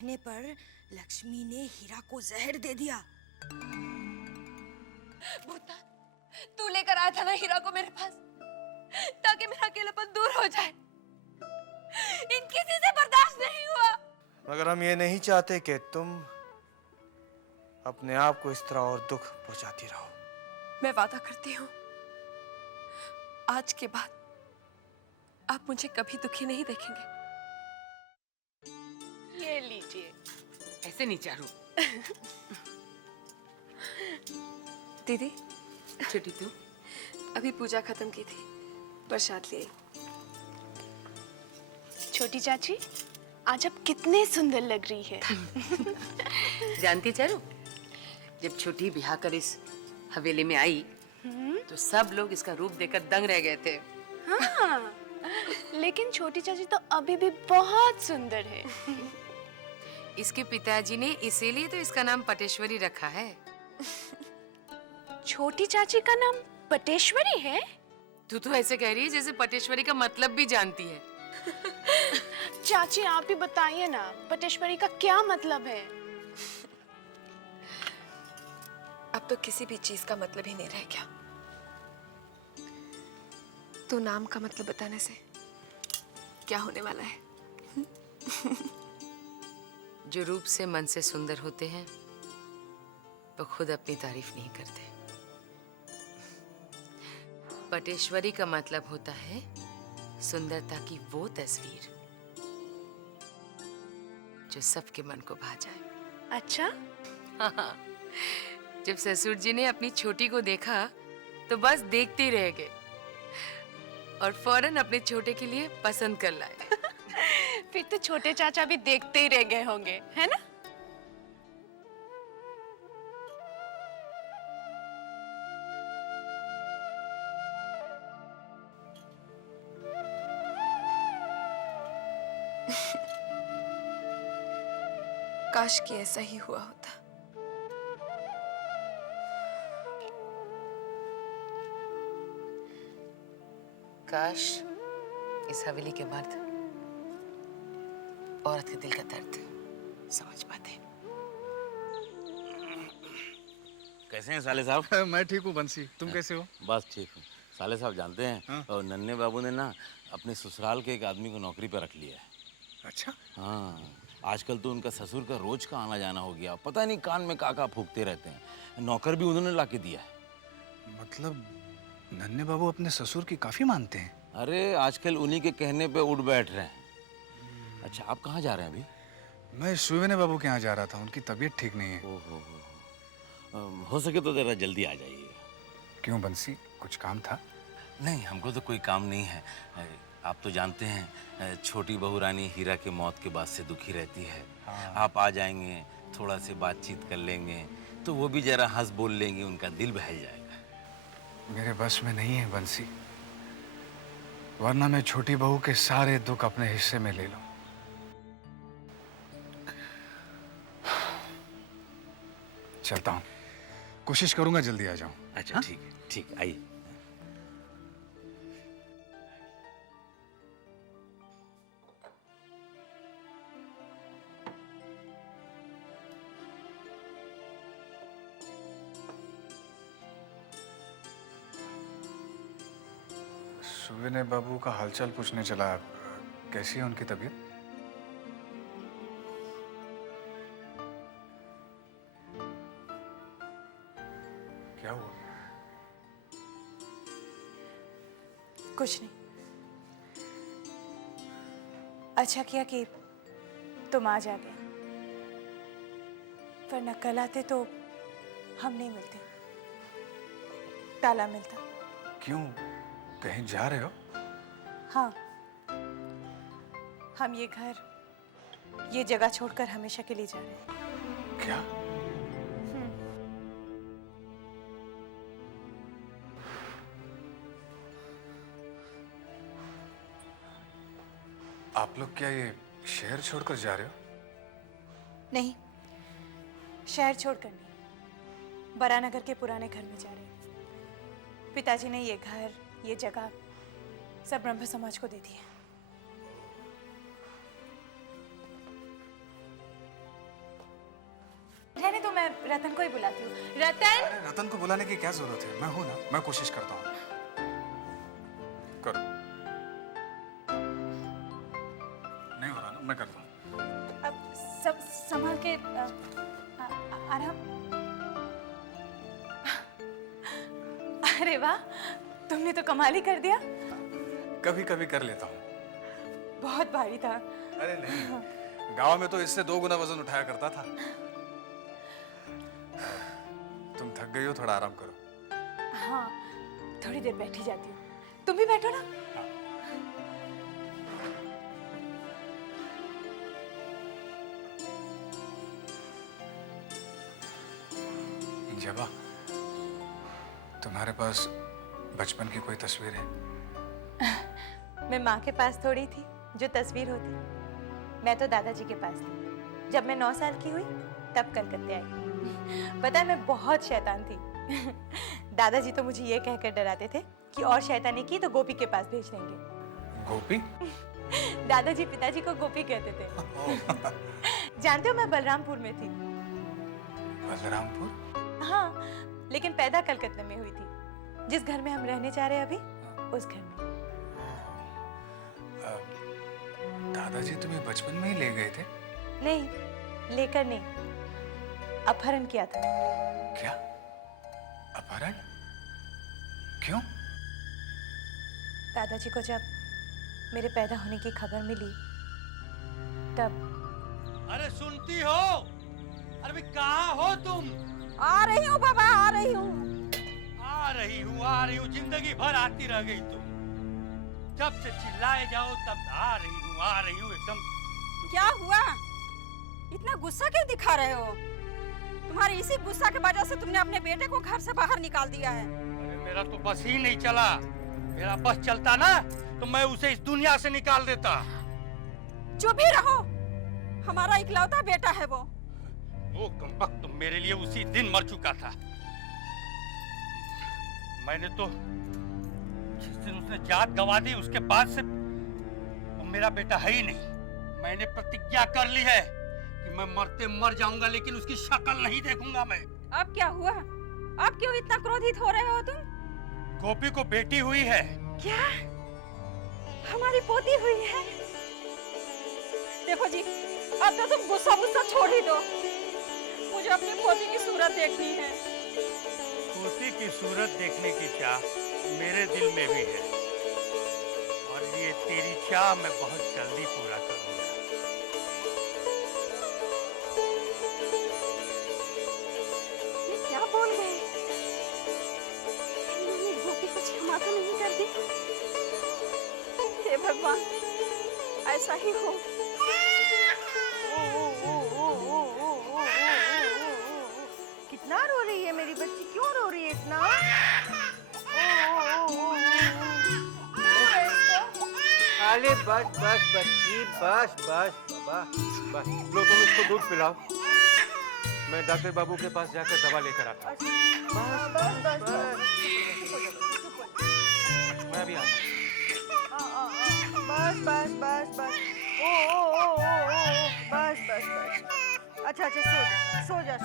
कहने पर लक्ष्मी ने हीरा को जहर दे दिया। भूतनाथ, तू लेकर आया था ना हीरा को मेरे पास, ताकि मेरा अकेलापन दूर हो जाए। इन किसी से बर्दाश्त नहीं हुआ। मगर हम ये नहीं चाहते कि तुम अपने आप को इस तरह और दुख पहुंचाती रहो। मैं वादा करती हूँ, आज के बाद आप मुझे कभी दुखी नहीं देखेंगे। ये लीजिए। ऐसे नहीं चारू। दीदी, छोटी तू अभी पूजा खत्म की थी, प्रसाद ले आई। छोटी चाची, आज आप कितने सुंदर लग रही है। जानती चारू, जब छोटी ब्याह कर इस हवेली में आई तो सब लोग इसका रूप देखकर दंग रह गए थे। हाँ, लेकिन छोटी चाची तो अभी भी बहुत सुंदर है। इसके पिताजी ने इसीलिए तो इसका नाम पटेश्वरी रखा है। छोटी चाची का नाम पटेश्वरी है? तू तो ऐसे कह रही है जैसे पटेश्वरी का मतलब भी जानती है। चाची आप ही बताइए ना, पटेश्वरी का क्या मतलब है? अब तो किसी भी चीज का मतलब ही नहीं रह गया। तो नाम का मतलब बताने से क्या होने वाला है? जो रूप से मन से सुंदर होते हैं वो खुद अपनी तारीफ नहीं करते। पटेश्वरी का मतलब होता है सुंदरता की वो तस्वीर जो सबके मन को भा जाए। अच्छा, हाँ, जब ससुर जी ने अपनी छोटी को देखा तो बस देखते ही रह गए और फौरन अपने छोटे के लिए पसंद कर लाए। फिर तो छोटे चाचा भी देखते ही रह गए होंगे, है ना? काश कि ऐसा ही हुआ होता। काश इस हवेली के मर्द औरत के दिल का दर्द समझ पाते। कैसे हैं साले साहब? मैं ठीक हूँ बंसी, तुम कैसे हो? बस ठीक हूँ। साले साहब जानते हैं, हाँ? और नन्हे बाबू ने ना अपने ससुराल के एक आदमी को नौकरी पर रख लिया है। अच्छा, हाँ, आजकल तो उनका ससुर का रोज का आना जाना हो गया। पता नहीं कान में काका फूकते रहते हैं। नौकर भी उन्होंने ला के दिया है। मतलब नन्हे बाबू अपने ससुर की काफी मानते हैं। अरे आजकल उन्हीं के कहने पे उठ बैठ रहे हैं। अच्छा, आप कहाँ जा रहे हैं अभी? मैं सुविने बाबू के यहाँ जा रहा था, उनकी तबीयत ठीक नहीं है। ओहो, हो सके तो जरा जल्दी आ जाइए। क्यों बंसी, कुछ काम था? नहीं, हमको तो कोई काम नहीं है। आप तो जानते हैं छोटी बहू रानी हीरा के मौत के बाद से दुखी रहती है। हाँ। आप आ जाएंगे, थोड़ा से बातचीत कर लेंगे तो वो भी जरा हंस बोल लेंगे, उनका दिल बहल जाएगा। मेरे बस में नहीं है बंसी, वरना मैं छोटी बहू के सारे दुख अपने हिस्से में ले लूं। चलता हूँ, कोशिश करूंगा जल्दी आ जाऊं। अच्छा, हाँ? ठीक है, ठीक, आइए। सुविने बाबू का हालचाल पूछने चला, कैसी है उनकी तबीयत? क्या हुआ? कुछ नहीं। अच्छा किया कि तुम आज आ गए, वरना कल आते तो हम नहीं मिलते, ताला मिलता। क्यों, कहीं जा रहे हो? हाँ, हम ये घर, ये जगह छोड़कर हमेशा के लिए जा रहे हैं। क्या? आप लोग क्या ये शहर छोड़कर जा रहे हो? नहीं, शहर छोड़कर नहीं, बरानगर के पुराने घर में जा रहे हैं। पिताजी ने ये घर, ये जगह सब ब्रह्म समाज को दे दी है। रहने तो मैं रतन को ही बुलाती हूँ। रतन! अरे रतन को बुलाने की क्या जरूरत है, मैं हूं ना, मैं कोशिश करता हूँ। करो। नहीं हो रहा ना, मैं करता हूँ। अब सब संभाल के आराम। अरे वाह, तुमने तो कमाल ही कर दिया। कभी कभी कर लेता हूँ। बहुत भारी था। अरे नहीं, गांव में तो इससे 2 गुना वजन उठाया करता था। तुम थक गई हो, थोड़ा आराम करो। हाँ, थोड़ी देर बैठी जाती हूँ। तुम भी बैठो ना। जबा, तुम्हारे पास बचपन की कोई तस्वीर है? मैं माँ के पास थोड़ी थी जो तस्वीर होती। मैं तो दादाजी के पास थी। जब मैं 9 साल की हुई तब कलकत्ते आई। पता है, मैं बहुत शैतान थी। दादाजी तो मुझे ये कहकर डराते थे कि और शैतानी की तो गोपी के पास भेज देंगे। गोपी? दादाजी पिताजी को गोपी कहते थे। जानते हो, मैं बलरामपुर में थी। बलरामपुर? हाँ, लेकिन पैदा कलकत्ते में हुई थी। जिस घर में हम रहने जा रहे हैं अभी, उस घर में। दादाजी तुम्हें बचपन में ही ले गए थे? नहीं, लेकर नहीं, अपहरण किया था। क्या? अपहरण? क्यों? दादाजी को जब मेरे पैदा होने की खबर मिली तब। अरे सुनती हो? अरे कहाँ हो तुम? आ रही हूँ बाबा, आ रही हूँ। आ रही हूँ, जिंदगी भर आती रह गई तुम। जब से चिल्लाए जाओ तब आ रही हूँ एकदम। क्या हुआ? इतना गुस्सा क्यों दिखा रहे हो? तुम्हारे इसी गुस्सा की वजह से तुमने अपने बेटे को घर से बाहर निकाल दिया है। अरे मेरा तो बस ही नहीं चला। मेरा बस चलता ना तो मैं उसे इस दुनिया से निकाल देता। चुप ही रहो, हमारा इकलौता बेटा है वो। वो कमबख्त तो मेरे लिए उसी दिन मर चुका था। मैंने तो जिस दिन उसने जात गंवा दी उसके बाद से वो मेरा बेटा है ही नहीं। मैंने प्रतिज्ञा कर ली है कि मैं मरते मर जाऊंगा, लेकिन उसकी शक्ल नहीं देखूंगा मैं। अब क्या हुआ? अब क्यों इतना क्रोधित हो रहे हो तुम? गोपी को बेटी हुई है। क्या? हमारी पोती हुई है? देखो जी, अब तो तुम गुस्सा छोड़ ही दो। मुझे अपनी पोती की सूरत देखनी है। पोती की सूरत देखने की चाह मेरे दिल में भी है, और ये तेरी चाह मैं बहुत जल्दी पूरा करूंगा। ये क्या बोल गए? मैंने गोपी को क्षमा तो नहीं कर दी? हे भगवान, ऐसा ही हो। कितना रो रही है मेरी बच्ची, क्यों रो रही है इतना? अरे बस बस बच्ची, बस बस बाबा, बस लो तुम इसको दूध पिलाओ। मैं डॉक्टर बाबू के पास जाकर दवा लेकर आता हूँ। मैं भी आता हूँ। बस बस बस बस, ओ बस बस बस। अच्छा सो जा।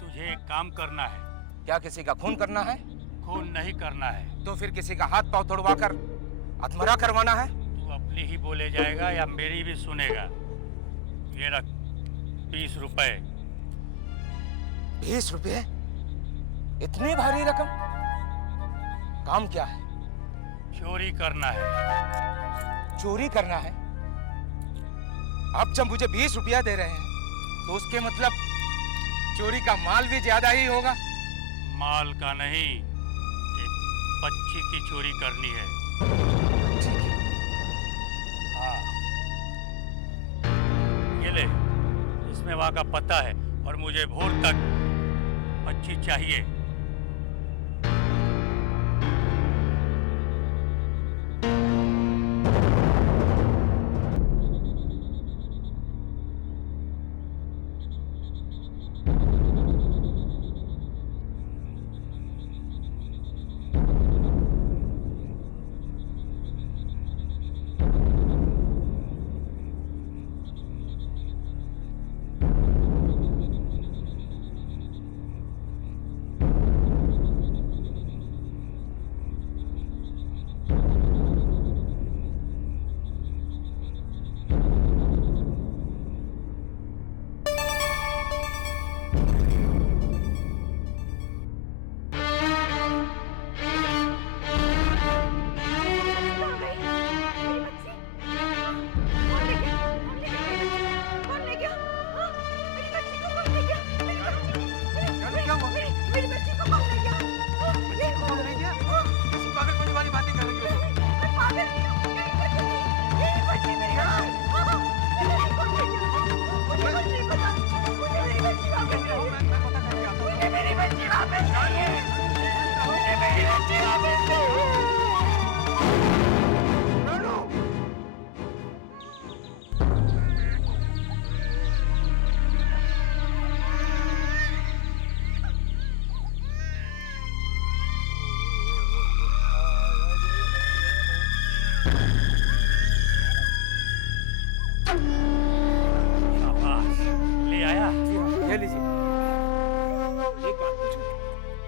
तुझे एक काम करना है। क्या किसी का खून करना है? खून नहीं करना है। तो फिर किसी का हाथ पांव तोड़वाकर अधमरा करवाना है? तू अपनी ही बोले जाएगा या मेरी भी सुनेगा? ये रख 20 रुपए। 20 रुपए? इतनी भारी रकम? काम क्या है? चोरी करना है। चोरी करना है? अब जब मुझे 20 रुपया दे रहे हैं तो उसके मतलब चोरी का माल भी ज्यादा ही होगा। माल का नहीं, एक बच्ची की चोरी करनी है। हाँ। जवा का पता है और मुझे भोर तक बच्ची चाहिए।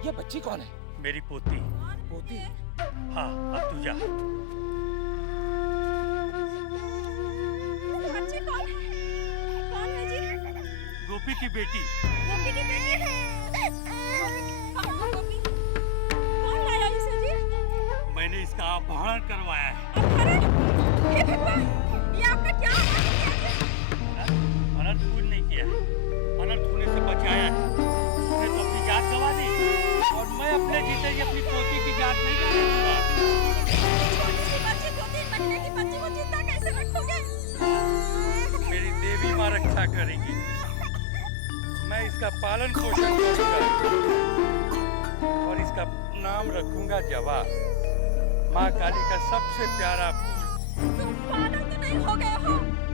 ये बच्ची कौन है? मेरी पोती। पोती? हाँ, अब तू जा। बच्ची कौन है? कौन है जी? गोपी की बेटी। गोपी की बेटी है? गोपी? कौन लाया इसे जी? मैंने इसका अपहरण करवाया है। अपहरण? ये भगवान, ये आपने क्या अनर्थ कुछ नहीं किया है, अनर्थ होने से बचाया है। उसने तो अपनी जान गंवा दी और मैं अपने जीते ही अपनी पोती की जान नहीं गंवाऊंगा। छोटी सी बच्ची 2-3 महीने की बच्ची को जिंदा कैसे रखोगे? मेरी देवी माँ रक्षा करेगी। मैं इसका पालन पोषण करूंगा और इसका नाम रखूंगा जवा, माँ काली का सबसे प्यारा फूल। तुम पागल तो नहीं हो गए हो?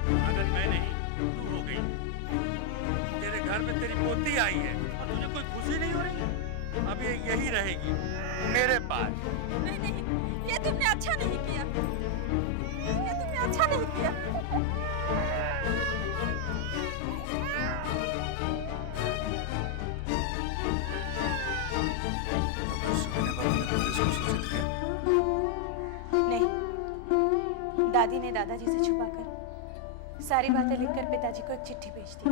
पागल मैं नहीं, तू हो गई। तेरे घर में तेरी पोती आई है और तुझे कोई खुशी नहीं हो रही? अब ये यही रहेगी मेरे पास। नहीं नहीं, ये तुमने अच्छा नहीं किया। ये तुमने अच्छा नहीं किया। नहीं, दादी ने दादाजी से छुपाकर सारी बातें लिखकर पिताजी को एक चिट्ठी भेज दी।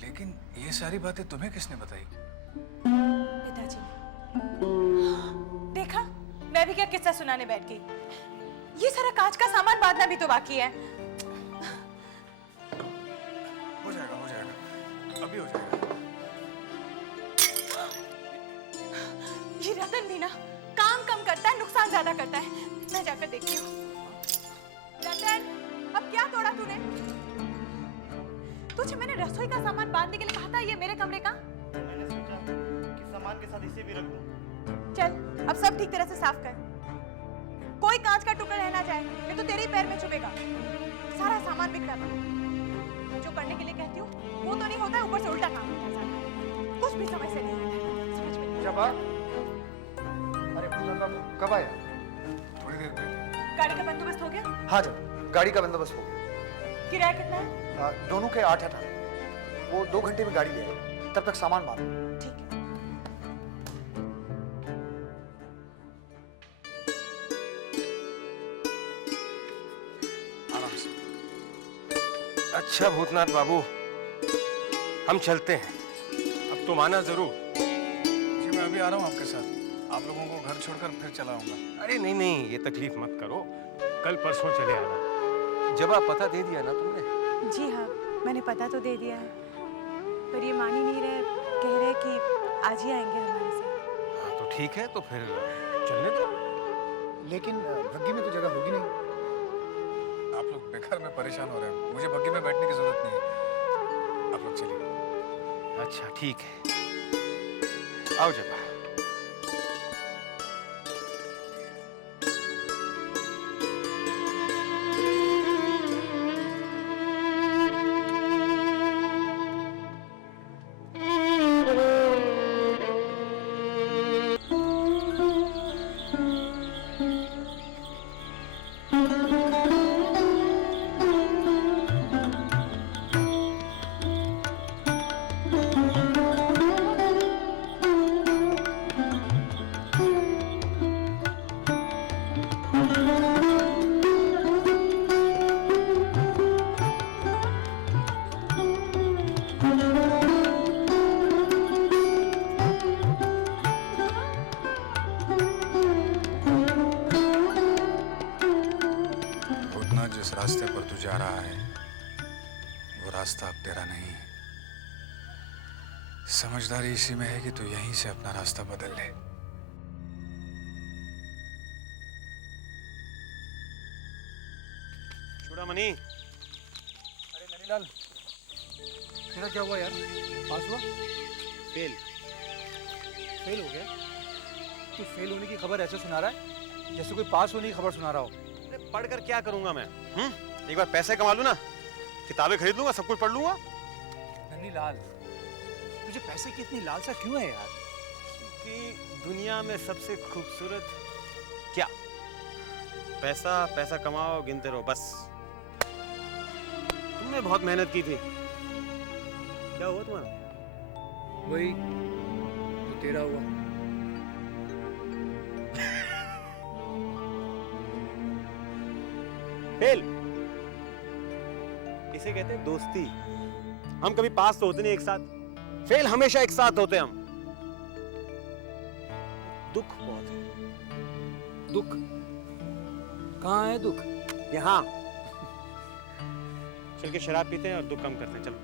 लेकिन ये सारी बातें तुम्हें किसने बताई? पिताजी ने। देखा, मैं भी क्या किस्सा सुनाने बैठ गई। ये सारा कांच का सामान बांधना भी तो बाकी है। हो जाएगा, अभी हो जाएगा। ये रतन भी ना काम कम करता है, नुकसान ज्यादा करता है। मैं जाकर देखती हूँ। रतन, अब क्या तोड़ा तूने? तुझे मैंने रसोई का सामान बांधने के लिए कहा था, ये मेरे कमरे का। मैंने सोचा कि सामान के साथ इसे भी रख दूं। चल, अब सब ठीक तरह से साफ कर। कोई कांच का टुकड़ा रह ना जाए, नहीं तो तेरे ही पैर में चुभेगा। सारा सामान बिखरा पड़ा। जो करने के लिए कहती हूँ वो तो नहीं होता है, ऊपर से उल्टा काम होता है। कुछ भी समझ से नहीं आता है। समझ में नहीं जबा, अरे बाबू कब आया? थोड़ी देर पहले। गाड़ी का बंदोबस्त हो गया? हाँ जब गाड़ी का बंदोबस्त हो गया। किराया कितना है? दोनों के 8 आना। वो 2 घंटे में गाड़ी ले आएगा, तब तक सामान बांध। ठीक है। आराम से। अच्छा भूतनाथ बाबू, हम चलते हैं। अब तुम आना जरूर। जी मैं अभी आ रहा हूँ आपके साथ। आप लोगों को घर छोड़कर फिर चला आऊंगा। अरे नहीं नहीं, ये तकलीफ मत करो, कल परसों चले आना। जब आप पता दे दिया ना तुमने? जी हाँ, मैंने पता तो दे दिया है, पर ये मान ही नहीं रहे, कह रहे कि आज ही आएंगे हमारे साथ। हाँ तो ठीक है, तो फिर चलने दो। लेकिन भग्गी में तो जगह होगी नहीं। आप लोग बेकार में परेशान हो रहे हैं। मुझे बग्गी में बैठने की जरूरत नहीं है, आप लोग चलिए। अच्छा ठीक है, आओ जब। जिस रास्ते पर तू जा रहा है वो रास्ता अब तेरा नहीं है। समझदारी इसी में है कि तू यहीं से अपना रास्ता बदल ले। चूड़ामणि, अरे ननीलाल, तेरा क्या हुआ यार? पास हुआ? फेल। फेल हो गया? तू फेल होने की खबर ऐसे सुना रहा है जैसे कोई पास होने की खबर सुना रहा हो। अरे पढ़कर क्या करूंगा मैं? एक बार पैसे कमा लूं ना, किताबें खरीद लूंगा, सब कुछ पढ़ लूंगा। ननीलाल, तुझे पैसे की इतनी लालसा क्यों है यार? क्योंकि दुनिया में सबसे खूबसूरत क्या? पैसा, पैसा कमाओ, गिनते रहो, बस। तुमने बहुत मेहनत की थी, क्या हुआ तुम्हारा? वही जो तेरा हुआ। फेल, इसे कहते हैं दोस्ती। हम कभी पास तो होते नहीं एक साथ, फेल हमेशा एक साथ होते हम। दुख बहुत है। दुख? कहाँ है दुख? यहाँ। चल के शराब पीते हैं और दुख कम करते हैं, चलो।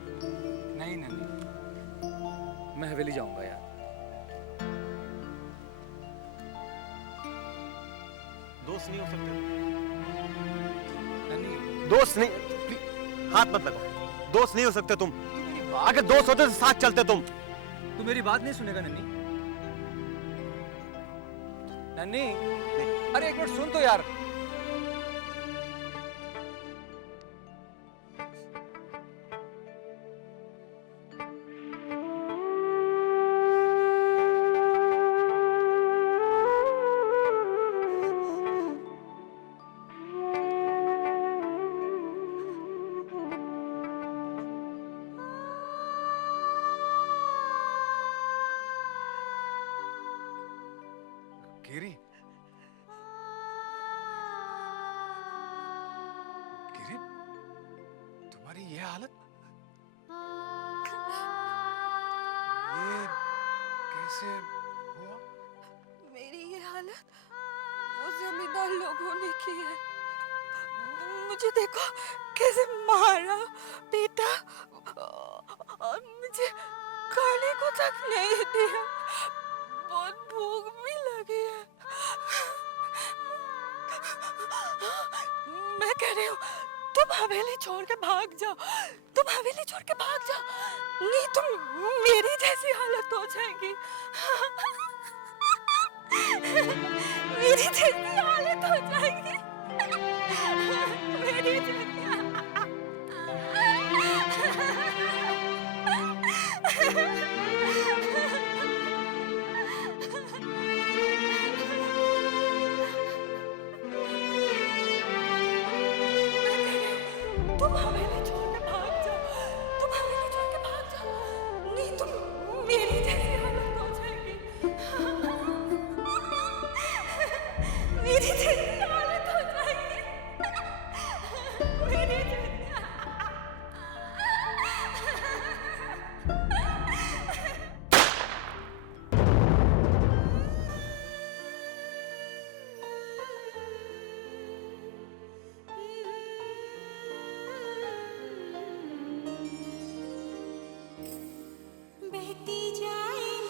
नहीं नहीं, मैं हवेली जाऊंगा यार। दोस्त नहीं हो सकते? नहीं, दोस्त नहीं, हाथ मत लगाओ। दोस्त नहीं हो सकते तुम। अगर दोस्त होते तो साथ चलते तुम। तू मेरी बात नहीं सुनेगा नन्नी? नन्नी, अरे एक मिनट सुन तो यार। गिरी, गिरी, तुम्हारी ये हालत, ये कैसे हुआ? मेरी ये हालत वो जमींदार लोगों ने की है। मुझे देखो कैसे मारा, पीटा और मुझे खाने को तक नहीं दिया। बहुत भूख भी लगी है। मैं कह रही हूँ तुम हवेली छोड़ के भाग जाओ, तुम हवेली छोड़ के भाग जाओ, नहीं तुम मेरी जैसी हालत हो जाएगी। मेरी जैसी हालत हो जाएगी, मेरी जैसी। तुम हवेली छोड़ के भाग जाओ, तुम हवेली छोड़ के भाग जाओ, नहीं तुम मेरी जैसी हालत हो जाएगी। मेरी जैसी